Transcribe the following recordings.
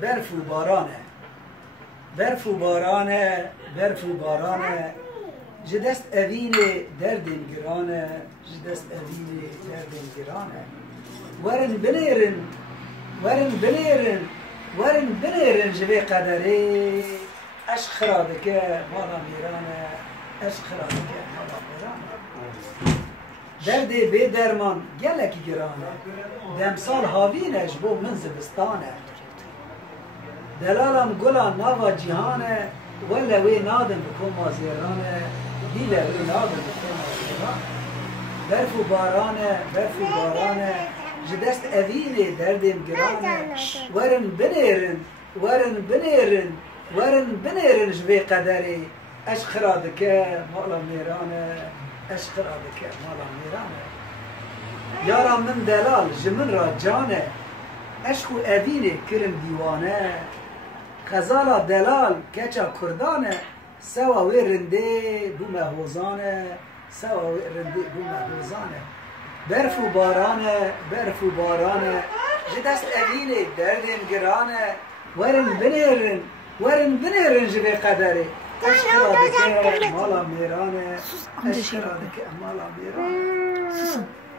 برف و بارانه برف و بارانه برف و بارانه جدست اوین دردن گرانه جدست اوین دردن گرانه ورن بنیرن ورن بنیرن ورن بنیرن جوی قدره اش خرابکه مالا میرانه اش خرابکه مالا میرانه دردی بی درمان گلکی گرانه دمسال هاوینش بو من زبستانه دلالم گلان ناوا جهانه ولا وی نادم بکن مازیرانه دیله وی نادم بکن مازیرانه برف و بارانه برف و بارانه جدست اوینه دردم گرانه ورن بنیرن ورن بنیرن ورن بنیرن جوی قدری اش خرادکه مالا میرانه اش خرادکه مالا میرانه یارا من دلال جمن را جانه اشکو اوینه کرم دیوانه خزالا دلال کچا کردانه سوا وی رنده بو مهوزانه سوا وی رنده بو مهوزانه برف و بارانه برف و بارانه جدست اوینه دردن گرانه ورن بنیرن ورن بنیرن جبه قدره اشکرادکه مالا میرانه اشکرادکه مالا میرانه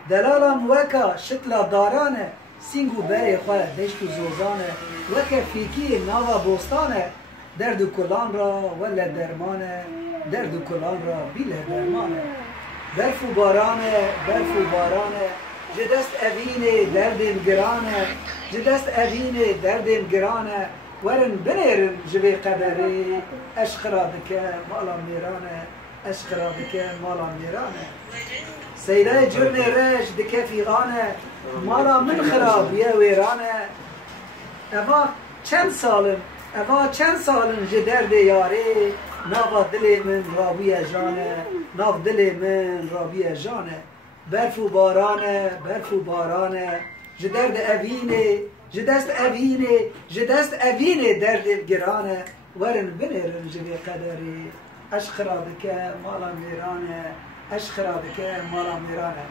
دلالم وکا شتلا دارانه سینگو بری خواه دشت و زوزانه وکا فیکی ناوا بوستانه درد و کلان را ولا درمانه درد و کلان را بیله درمانه برف و بارانه برف و بارانه جدست اوینه دردم گرانه جدست اوینه دردم گرانه ورن بنیرن جوی قدره اش خرابکه مالا میرانه اش خرابکه مالا میرانه سیده جرن رش دکه فیغانه مالا من خراب یه ویرانه اما چند سالن جدرد یاره ناوا دل من رابی جانه ناو دل من رابی جانه برف و بارانه برف و بارانه جدرد اوینه جدست اوینه جدست اوینه درد گرانه ورن بنیرن جوی قدری اش خرابکه مالا میرانه اش خرابکه مالا میرانه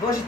باشه